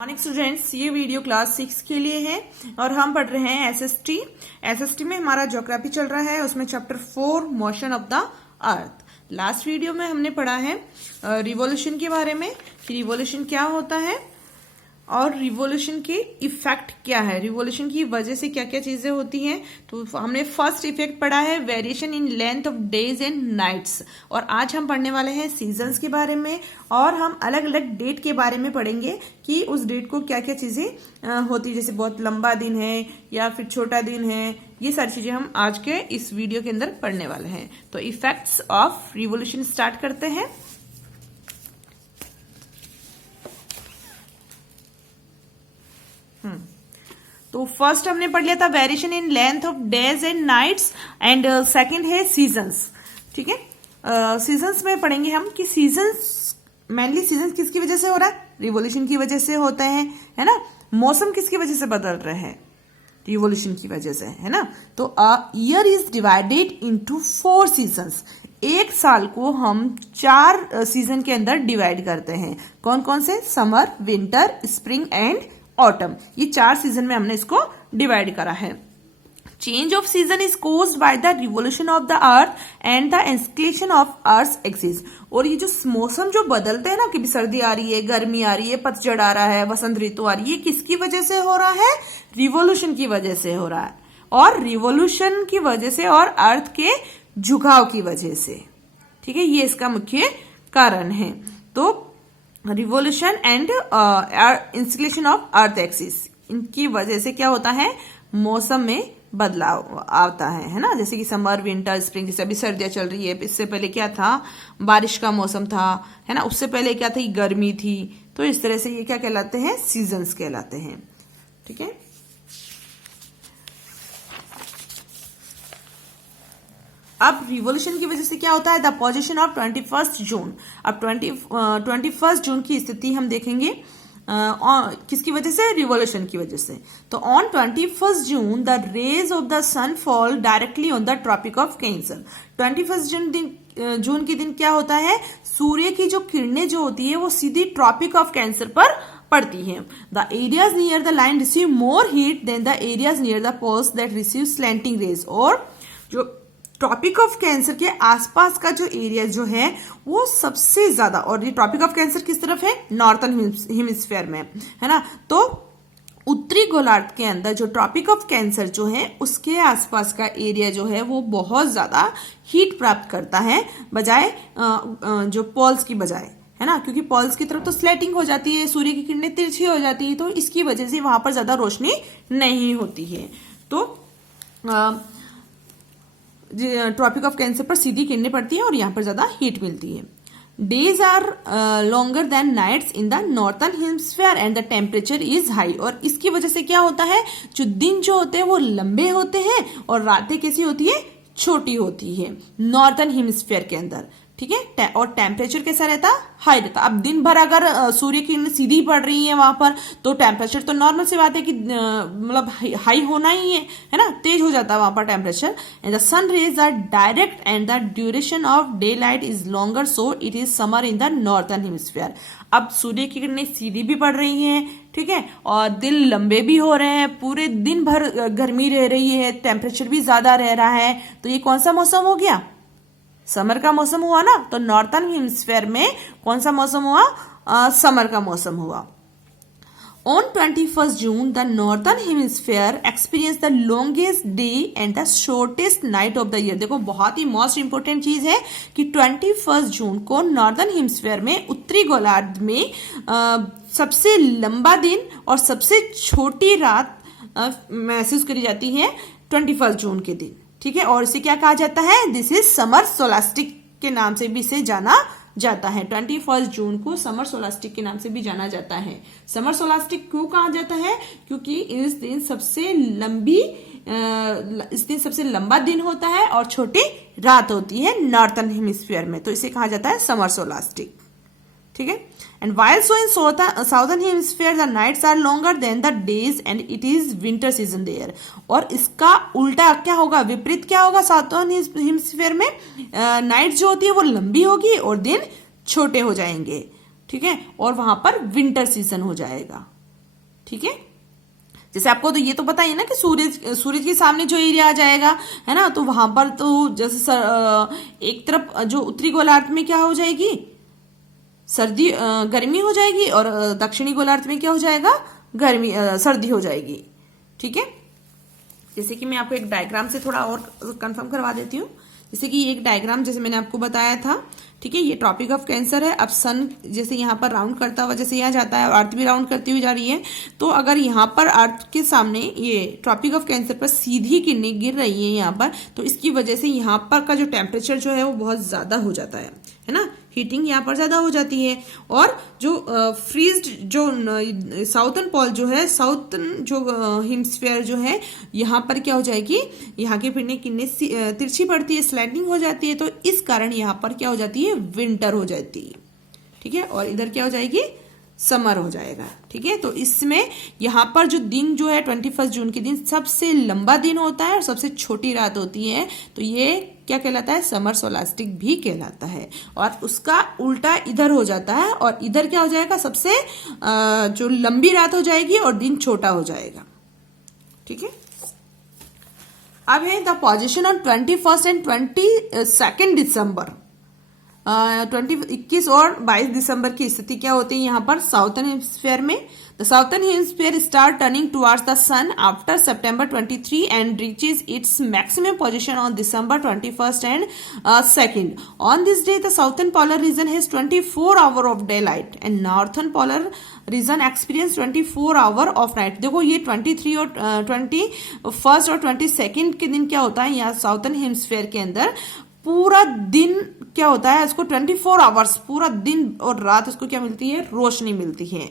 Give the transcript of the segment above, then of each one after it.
Morning students, ये video class 6 के लिए है और हम पढ़ रहे हैं एसएसटी। एसएसटी में हमारा ज्योग्राफी चल रहा है, उसमें chapter 4 motion of the earth. Last video में हमने पढ़ा है रिवॉल्यूशन के बारे में कि रिवॉल्यूशन क्या होता है और रिवॉल्यूशन के इफेक्ट क्या है, रिवॉल्यूशन की वजह से क्या क्या चीजें होती हैं। तो हमने फर्स्ट इफेक्ट पढ़ा है variation in length of days and nights, और आज हम पढ़ने वाले हैं सीजन्स के बारे में और हम अलग अलग डेट के बारे में पढ़ेंगे कि उस डेट को क्या क्या चीजें होती है, जैसे बहुत लंबा दिन है या फिर छोटा दिन है। ये सारी चीजें हम आज के इस वीडियो के अंदर पढ़ने वाले हैं। तो इफेक्ट्स ऑफ रिवॉल्यूशन स्टार्ट करते हैं। तो फर्स्ट हमने पढ़ लिया था variation in length of days and nights and second है सीजन्स। ठीक है, सीजन्स में पढ़ेंगे हम कि सीजन्स मेनली सीजन्स किसकी वजह से हो रहा है, रिवॉल्यूशन की वजह से होते हैं, है ना। मौसम किसकी वजह से बदल रहे हैं, रिवॉल्यूशन की वजह से, है ना। तो a year is divided into 4 seasons. एक साल को हम 4 सीजन के अंदर डिवाइड करते हैं। कौन कौन से, summer, winter, spring and autumn. ये 4 सीजन में हमने इसको डिवाइड करा है। Change off season is caused by the revolution of the earth and the inclination of earth axis. और ये जो मौसम जो बदलते हैं ना, कि सर्दी आ रही है, गर्मी आ रही है, पतझड़ आ रहा है, वसंत ऋतु आ रही है, किसकी वजह से हो रहा है, रिवोल्यूशन की वजह से हो रहा है। और रिवोल्यूशन की वजह से और अर्थ के झुकाव की वजह से, ठीक है, ये इसका मुख्य कारण है। तो revolution and inclination of earth axis, इनकी वजह से क्या होता है, मौसम में बदलाव आता है ना। जैसे कि समर, विंटर, स्प्रिंग, जैसे अभी सर्दियां चल रही है, इससे पहले क्या था, बारिश का मौसम था, है ना। उससे पहले क्या था, गर्मी थी। तो इस तरह से ये क्या कहलाते हैं, सीजन्स कहलाते हैं। ठीक है, अब रिवॉल्यूशन की वजह से क्या होता है, द पोजीशन ऑफ 21 जून। अब 21 जून की स्थिति हम देखेंगे किसकी वजह से, रिवॉल्यूशन की वजह से। तो on 21 June the rays of the sun fall directly on the tropic of cancer. 21 जून के दिन क्या होता है, सूर्य की जो किरणें जो होती है वो सीधी ट्रॉपिक ऑफ कैंसर पर पड़ती है। The areas near the line receive more heat than the areas near the poles that receive slanting rays. और जो ट्रॉपिक ऑफ कैंसर के आसपास का जो एरिया जो है वो सबसे ज्यादा, और ये ट्रॉपिक ऑफ कैंसर किस तरफ है, नॉर्थर्न हेमिस्फीयर में, है ना। तो उत्तरी गोलार्ध के अंदर जो ट्रॉपिक ऑफ कैंसर जो है उसके आसपास का एरिया जो है वो बहुत ज्यादा हीट प्राप्त करता है, बजाय जो पोल्स की बजाय, है ना। क्योंकि पोल्स की तरफ तो स्लैटिंग हो जाती है, सूर्य की किरणें तिरछी हो जाती है, तो इसकी वजह से वहां पर ज्यादा रोशनी नहीं होती है। तो ट्रॉपिक ऑफ कैंसर पर सीधी किरणें पड़ती है और यहाँ पर ज्यादा हीट मिलती है। Days are longer than nights in the northern hemisphere and the temperature is high. और इसकी वजह से क्या होता है, जो दिन जो होते हैं वो लंबे होते हैं और रातें कैसी होती है, छोटी होती है नॉर्थर्न हेमिस्फीयर के अंदर। ठीक है, और टेम्परेचर कैसा रहता, हाई रहता। अब दिन भर अगर सूर्य की किरणें सीधी पड़ रही है वहां पर, तो टेम्परेचर तो नॉर्मल सी बात है कि मतलब हाई होना ही है ना, तेज हो जाता है वहां पर temperature. And the sun rays are direct and the duration of day light is longer, so it is summer in the northern hemisphere. अब सूर्य की किरणें सीधी भी पड़ रही हैं, ठीक है, और दिन लंबे भी हो रहे हैं, पूरे दिन भर गर्मी रह रही है, टेम्परेचर भी ज्यादा रह रहा है। तो ये कौन सा मौसम हो गया, समर का मौसम हुआ ना। तो नॉर्थर्न हेमिस्फीयर में कौन सा मौसम हुआ, समर का मौसम हुआ। On 21 June the northern hemisphere experience the longest day and the shortest night of the year. देखो बहुत ही मोस्ट इंपोर्टेंट चीज है कि 21 जून को नॉर्थर्न हेमिस्फीयर में, उत्तरी गोलार्ध में सबसे लंबा दिन और सबसे छोटी रात महसूस करी जाती है 21 जून के दिन। ठीक है, और इसे क्या कहा जाता है, दिस इज समर सोलास्टिक के नाम से भी इसे जाना जाता है। 21 जून को समर सोलास्टिक के नाम से भी जाना जाता है। समर सोलास्टिक क्यों कहा जाता है, क्योंकि इस दिन सबसे लंबा दिन होता है और छोटी रात होती है नॉर्थर्न हेमिस्फीयर में, तो इसे कहा जाता है समर सोलास्टिक। ठीक है, and while so in southern hemisphere the nights are longer than the days and it is winter season there. और इसका उल्टा क्या होगा, विपरीत क्या होगा, साउदर्न हेमिस्फीयर में नाइट जो होती है वो लंबी होगी और दिन छोटे हो जाएंगे। ठीक है, और वहां पर विंटर सीजन हो जाएगा। ठीक है। जैसे आपको तो ये तो पता ही है ना कि सूरज के सामने जो एरिया आ जाएगा, है ना, तो वहां पर तो जैसे एक तरफ जो उत्तरी गोलार्ध में क्या हो जाएगी, गर्मी हो जाएगी, और दक्षिणी गोलार्ध में क्या हो जाएगा, सर्दी हो जाएगी। ठीक है। जैसे कि मैं आपको एक डायग्राम से थोड़ा और कंफर्म करवा देती हूँ। जैसे कि एक डायग्राम जैसे मैंने आपको बताया था, ठीक है, ये ट्रॉपिक ऑफ कैंसर है। अब सन जैसे यहाँ पर राउंड करता हुआ जैसे यहाँ जाता है, अर्थ भी राउंड करती हुई जा रही है, तो अगर यहाँ पर अर्थ के सामने ये ट्रॉपिक ऑफ कैंसर पर सीधी किरणें गिर रही है यहाँ पर, तो इसकी वजह से यहाँ पर का जो टेम्परेचर जो है वो बहुत ज्यादा हो जाता है ना, हीटिंग यहाँ पर ज्यादा हो जाती है। और जो फ्रीज्ड जो साउथर्न पॉल जो है, साउथर्न जो हेमिस्फीयर जो है, यहाँ पर क्या हो जाएगी, यहाँ की किरणें तिरछी पड़ती है, स्लैंटिंग हो जाती है, तो इस कारण यहाँ पर क्या हो जाती है, विंटर हो जाती है। ठीक है। और इधर क्या हो जाएगी, समर हो जाएगा। ठीक है। तो इसमें यहाँ पर जो दिन जो है 21 जून के दिन सबसे लंबा दिन होता है और सबसे छोटी रात होती है, तो ये क्या कहलाता है, समर सोलास्टिक भी कहलाता है। और उसका उल्टा इधर हो जाता है, और इधर क्या हो जाएगा, सबसे जो लंबी रात हो जाएगी और दिन छोटा हो जाएगा। ठीक है। अब है द पोजीशन ऑन 21 एंड 22 दिसंबर, 21 और 22 दिसंबर की स्थिति क्या होती है यहाँ पर साउथर्न हेमिस्फीयर में। The southern hemisphere start turning towards the sun after September 23 and reaches its maximum position on December 21st and 2nd. On this day, the southern polar region has 24 hours of daylight and northern polar region experience 24 hours of night. देखो ये 23 और 21 और 22 के दिन क्या होता है, यहाँ साउथर्न हेमिस्फीयर के अंदर पूरा दिन क्या होता है, इसको 24 आवर्स, पूरा दिन और रात इसको क्या मिलती है, रोशनी मिलती है।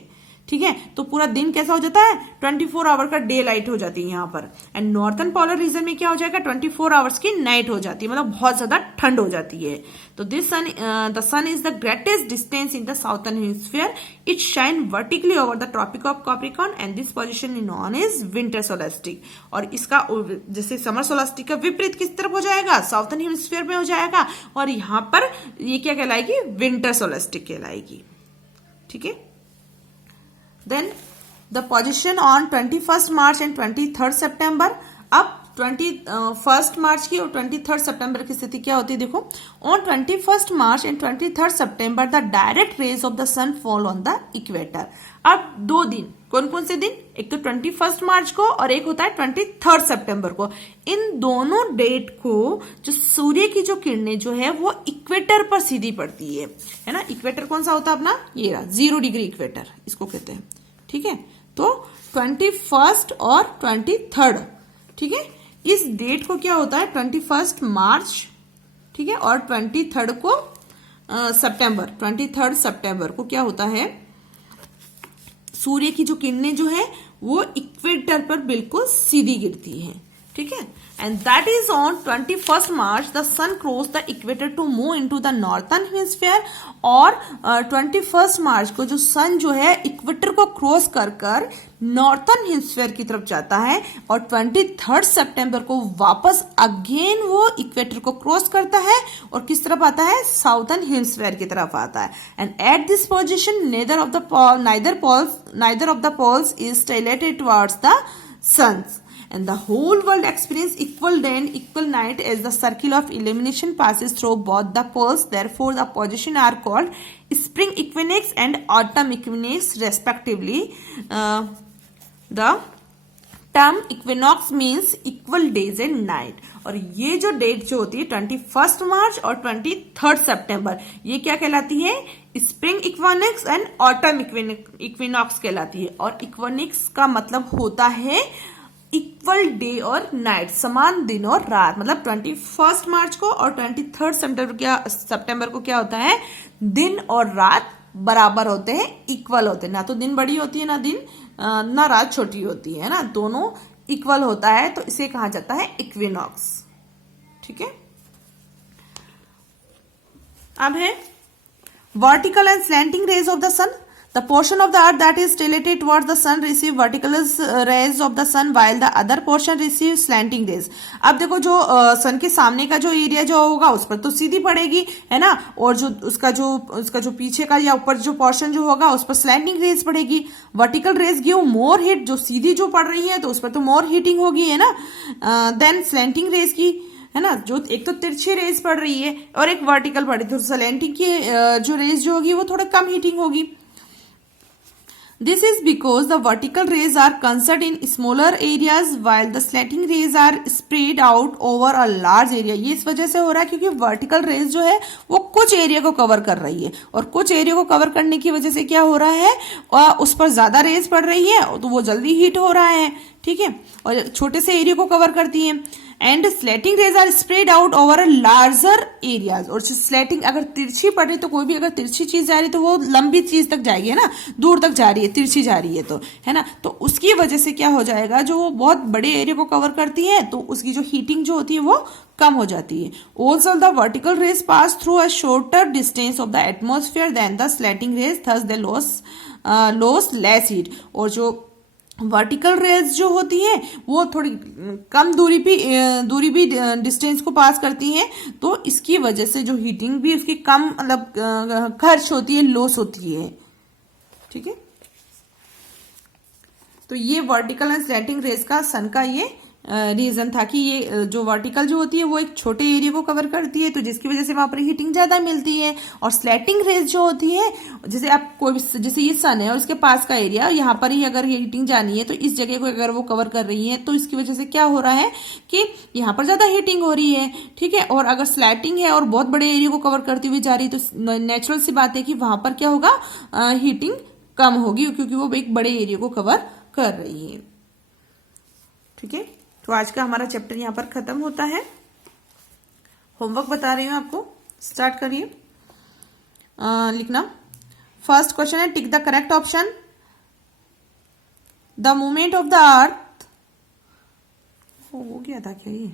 ठीक है। तो पूरा दिन कैसा हो जाता है, 24 आवर का डे लाइट हो जाती है यहाँ पर। एंड नॉर्थर्न पोलर रीजन में क्या हो जाएगा, 24 आवर्स की नाइट हो जाती है, मतलब बहुत ज्यादा ठंड हो जाती है। तो the sun is the greatest distance in the southern hemisphere. It shine vertically over the tropic of Capricorn and this position is known as winter solstice. और इसका जैसे समर सोलास्टिक का विपरीत किस तरफ हो जाएगा, साउथर्न हेमिस्फीयर में हो जाएगा, और यहाँ पर ये क्या कहलाएगी, विंटर सोलास्टिक कहलाएगी। ठीक है। Then the position on 21st March and 23rd September. अब 21st मार्च की और 23rd सितंबर की स्थिति क्या होती है, देखो, on 21st March and 23rd September the direct rays of the sun fall on the equator. अब 2 दिन, कौन कौन से दिन, एक तो 21 मार्च को और एक होता है 23rd सितंबर को। इन दोनों डेट को जो सूर्य की जो किरणें जो है वो इक्वेटर पर सीधी पड़ती है ना। इक्वेटर कौन सा होता है अपना, ये रहा 0 डिग्री इक्वेटर, इसको कहते हैं। ठीक है। तो 21 और 23rd, ठीक है, इस डेट को क्या होता है, 21 मार्च, ठीक है, और 23rd को सितंबर, 23rd सितंबर को क्या होता है, सूर्य की जो किरणें जो है वो इक्वेटर पर बिल्कुल सीधी गिरती है। ठीक है। And that is on 21st March the sun cross the equator to move into the northern hemisphere. और 21 मार्च को जो सन जो है इक्वेटर को क्रॉस कर नॉर्थर्न हेमिस्फीयर की तरफ जाता है, और 23rd सितंबर को वापस अगेन वो इक्वेटर को क्रॉस करता है और किस तरफ आता है, साउथर्न हेमिस्फीयर की तरफ आता है। And at this position neither of the poles is tilted towards the sun. And the whole world experience equal day and equal night as the circle of illumination passes through both the poles. Therefore, the position are called spring equinox and autumn equinox respectively. The term equinox means equal days and night. और ये जो date जो होती है 21 मार्च और 23rd सितंबर, ये क्या कहलाती है, spring equinox and autumn equinox कहलाती है। और इक्विनॉक्स का मतलब होता है इक्वल डे और नाइट, समान दिन और रात। मतलब 21 मार्च को और 23rd सितंबर को क्या होता है, दिन और रात बराबर होते हैं, इक्वल होते हैं। ना तो दिन बड़ी होती है ना रात छोटी होती है ना, दोनों इक्वल होता है, तो इसे कहा जाता है इक्विनॉक्स। ठीक है। अब है vertical and slanting rays of the sun. The portion of the earth that is tilted towards the sun receive vertical rays of the sun while the other portion receive slanting rays. अब देखो जो सन के सामने का जो area जो होगा उस पर तो सीधी पड़ेगी, है ना, और जो उसका जो पीछे का या ऊपर जो पोर्शन जो होगा उस पर स्लैंटिंग रेज पड़ेगी। Vertical rays give more heat, जो सीधी जो पड़ रही है तो उस पर तो मोर हीटिंग होगी, है ना, देन स्लैंटिंग रेज की, है ना, जो एक तो तिरछी रेज पड़ रही है और एक वर्टिकल पड़ रही है, तो स्लैंटिंग की जो रेज जो होगी वो थोड़ा कम हीटिंग होगी। This is because the vertical rays are concentrated in smaller areas while the slanting rays are spread out over a large area। ये इस वजह से हो रहा है क्योंकि वर्टिकल रेज जो है वो कुछ एरिया को कवर कर रही है और कुछ एरिया को कवर करने की वजह से क्या हो रहा है, उस पर ज्यादा रेज पड़ रही है तो वो जल्दी हीट हो रहा है, ठीक है, और छोटे से एरिया को कवर करती है। And slanting rays are spread out over a larger areas. और स्लैटिंग अगर तिरछी पड़ रही तो कोई भी अगर तिरछी चीज जा रही है तो वो लंबी चीज तक जाएगी, है ना, दूर तक जा रही है, तिरछी जा रही है तो, है ना, तो उसकी वजह से क्या हो जाएगा, जो वो बहुत बड़े एरिया को कवर करती है तो उसकी जो हीटिंग जो होती है वो कम हो जाती है। Also the vertical rays pass through a shorter distance of the atmosphere than the slanting rays, thus they loss less heat. और जो वर्टिकल रेज जो होती है वो थोड़ी कम दूरी भी डिस्टेंस को पास करती हैं, तो इसकी वजह से जो हीटिंग भी उसकी कम मतलब खर्च होती है, लॉस होती है, ठीक है। तो ये वर्टिकल एंड स्लैटिंग रेज का सन का ये रीजन था कि ये जो वर्टिकल जो होती है वो एक छोटे एरिया को कवर करती है तो जिसकी वजह से वहां पर हीटिंग ज्यादा मिलती है, और स्लैटिंग रेज जो होती है जैसे आप कोई जैसे ये सन है और इसके पास का एरिया यहाँ पर ही अगर हीटिंग जानी है तो इस जगह को अगर वो कवर कर रही है तो इसकी वजह से क्या हो रहा है कि यहाँ पर ज्यादा हीटिंग हो रही है, ठीक है। और अगर स्लैटिंग है और बहुत बड़े एरिया को कवर करती हुई जा रही है तो नेचुरल सी बात है कि वहां पर क्या होगा, हीटिंग कम होगी क्योंकि वो एक बड़े एरिया को कवर कर रही है, ठीक है। तो आज का हमारा चैप्टर यहाँ पर खत्म होता है। होमवर्क बता रही हूँ आपको, स्टार्ट करिए लिखना। फर्स्ट क्वेश्चन है tick the correct option. The movement of the अर्थ हो गया था क्या ये?